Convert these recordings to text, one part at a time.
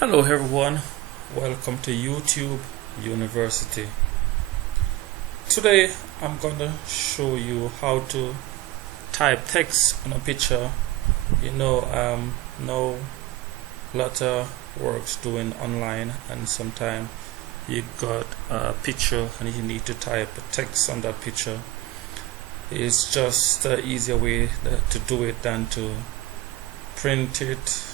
Hello everyone, welcome to YouTube University. Today I'm going to show you how to type text on a picture. Now lot of works doing online, and sometimes you got a picture and you need to type text on that picture. It's just an easier way to do it than to print it,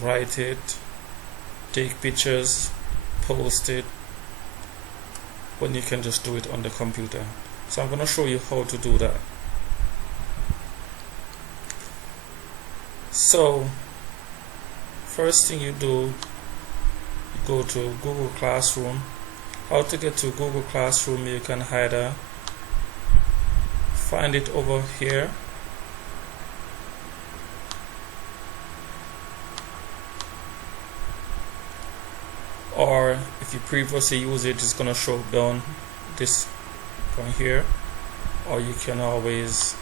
write it, take pictures, post it, when you can just do it on the computer. So I'm going to show you how to do that. So first thing you do, you go to Google Classroom. How to get to Google Classroom, you can either find it over here, or if you previously used it, it's going to show down this one here, or you can always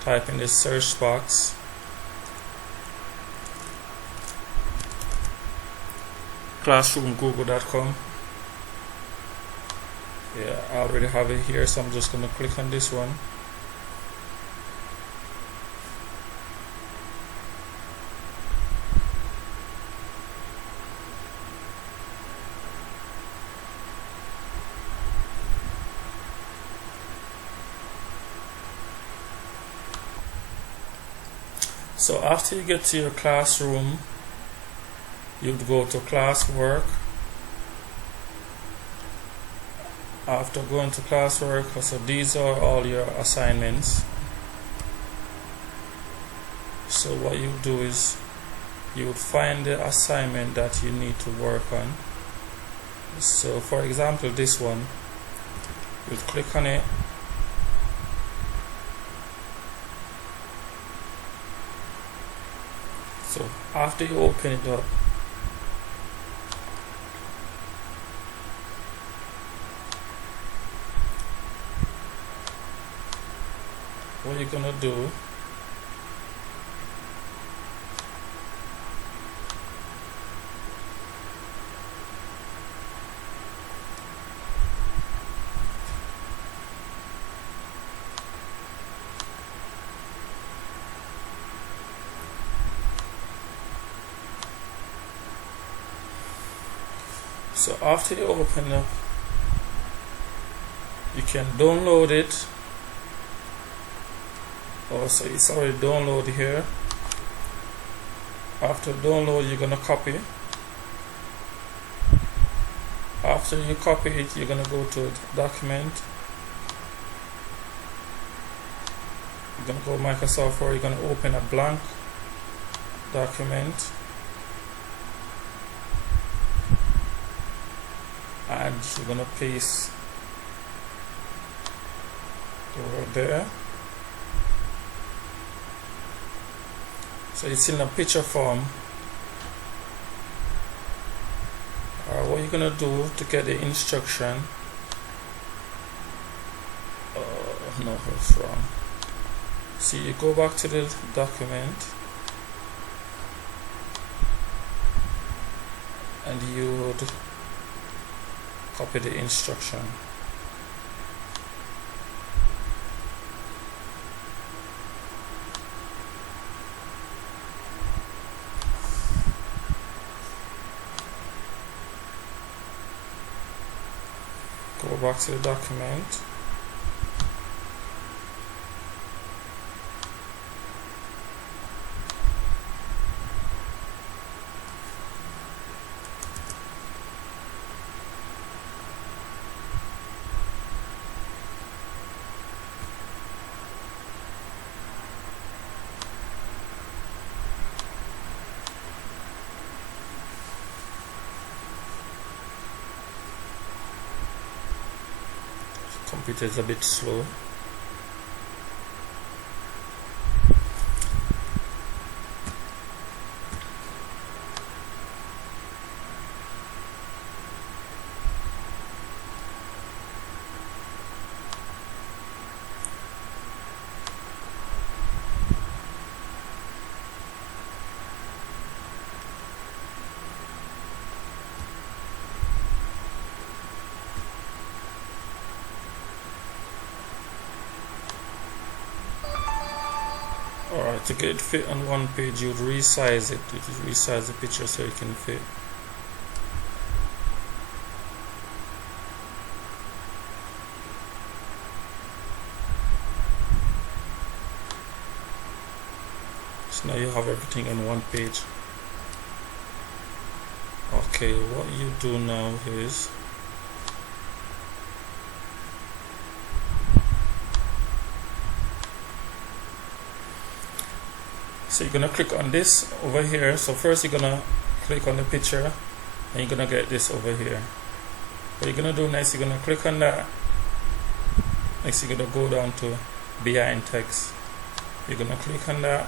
type in the search box classroomgoogle.com. Yeah, I already have it here, so I'm just going to click on this one. So after you get to your classroom, you'd go to classwork. After going to classwork, so these are all your assignments. So what you do is you would find the assignment that you need to work on. So for example, this one, you'd click on it. So after you open it up, what you're gonna do, so after you open up, you can download it. So it's already downloaded here. After download, you're gonna copy. After you copy it, you're gonna go to document. You're gonna go Microsoft Word. You're gonna open a blank document, and you're gonna paste the word there. So it's in a picture form. What you're gonna do to get the instruction? No, it's wrong. See, you go back to the document, and you would copy the instruction. Go back to the document, computer is a bit slow. Alright, to get it fit on one page, you would resize it. You would resize the picture so it can fit. So now you have everything on one page. Okay, what you do now is so you're gonna click on this over here. So first you're gonna click on the picture and you're gonna get this over here. What you're gonna do next, you're gonna click on that. Next you're gonna go down to behind text. You're gonna click on that.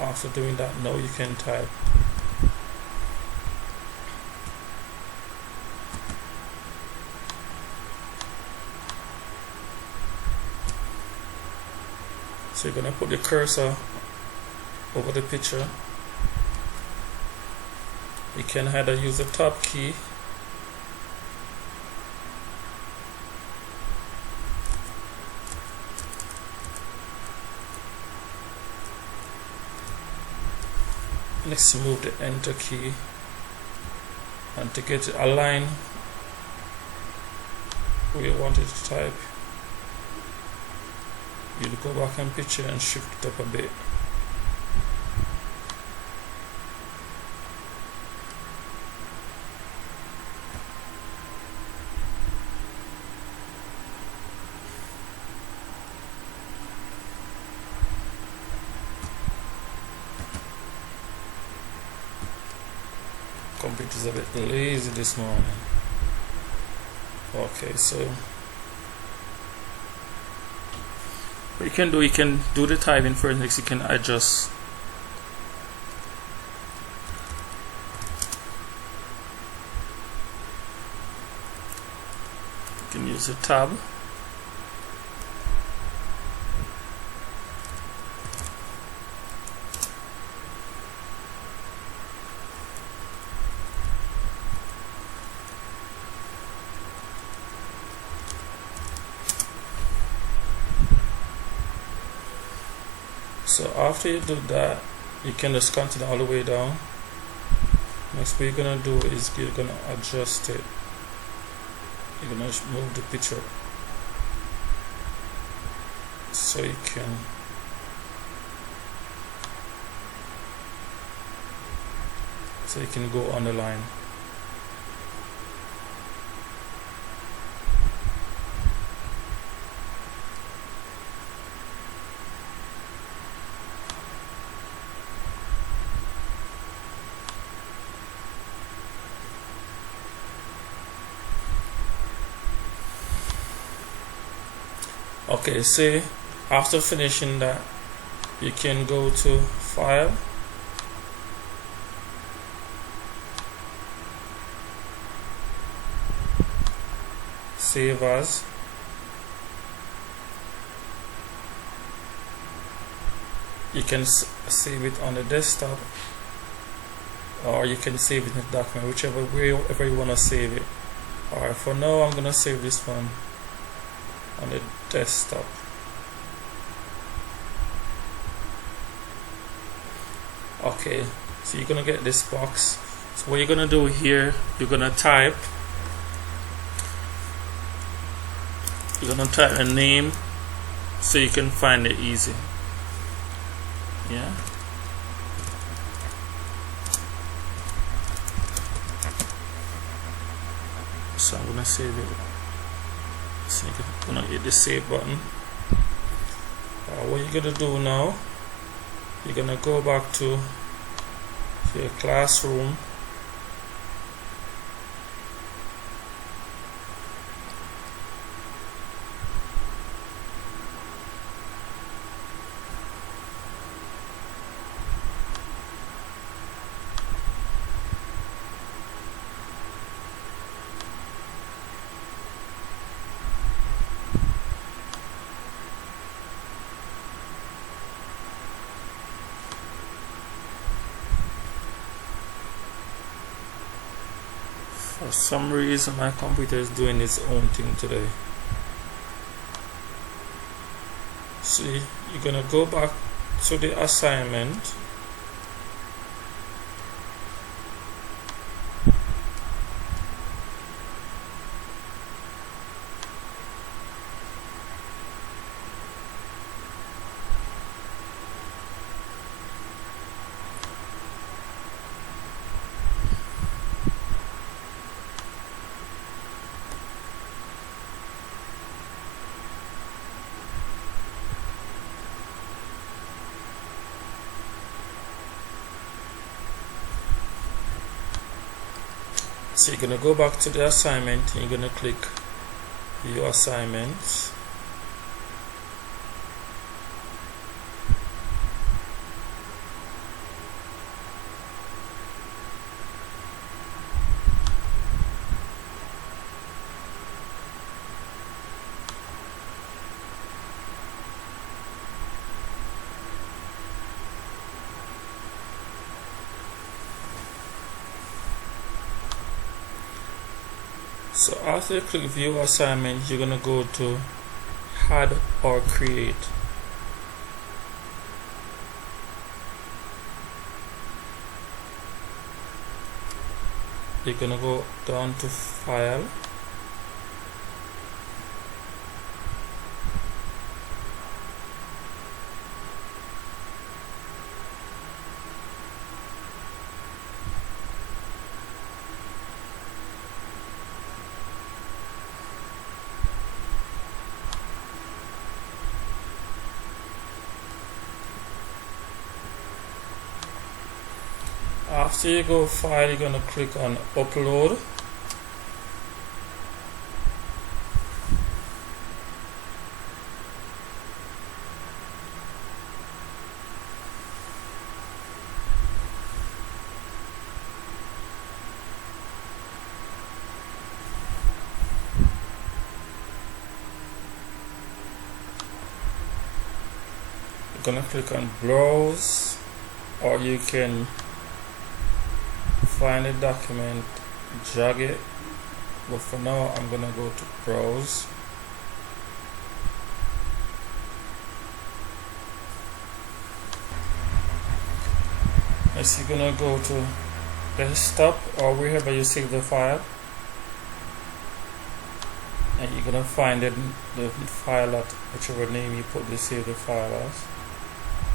After doing that, now you can type. So you're going to put the cursor over the picture. You can either use the tab key next move the enter key, and to get it aligned where you want it to type, you go back on picture and shift it up a bit. Computer's a bit lazy this morning. Okay, so what you can do the typing first. Next you can adjust. You can use the tab. So after you do that, you can just continue all the way down. Next, what you're gonna do is you're gonna adjust it. You're gonna move the picture so you can go on the line. Okay, say after finishing that, you can go to File, Save As, you can save it on the desktop, or you can save it in the document, whichever way you want to save it. Alright, for now I'm gonna save this one on the desktop. Okay, so you're gonna get this box. So what you're gonna do here, you're gonna type a name so you can find it easy. Yeah. So I'm gonna save it. So you're gonna hit the save button. What you're gonna do now, you're gonna go back to your classroom. For some reason my computer is doing its own thing today. See, you're gonna go back to the assignment. So you're going to go back to the assignment and you're going to click View Assignments. So after you click View Assignment, you're going to go to Add or Create. You're going to go down to File, after you go File, you're going to click on Upload. You're going to click on Browse, or you can find a document, drag it, but for now I'm gonna go to Browse. Next you're gonna go to Desktop or wherever you save the file, and you're gonna find the file at whichever name you put the save the file as.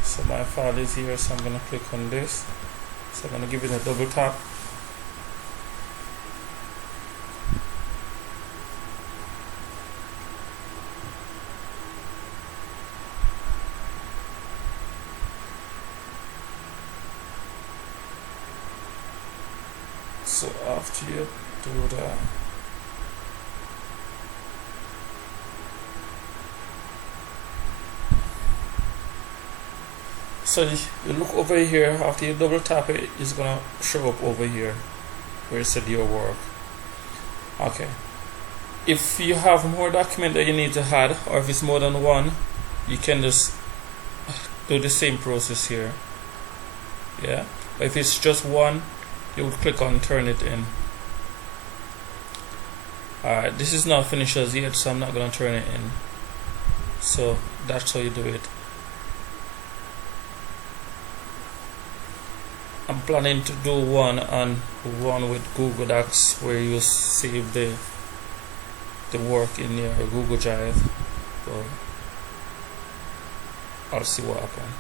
So my file is here, so I'm gonna click on this. So I'm going to give it a double tap. So after you do that, so you look over here. After you double tap it, it's gonna show up over here where it said your work. Okay, if you have more document that you need to add, or if it's more than one, you can just do the same process here. Yeah, but if it's just one, you would click on Turn It In. Alright, this is not finished as yet, so I'm not gonna turn it in. So that's how you do it. I'm planning to do one with Google Docs, where you save the work in your Google Drive. So I'll see what happens.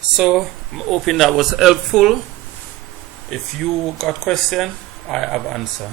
So I'm hoping that was helpful. If you got question, I have answer.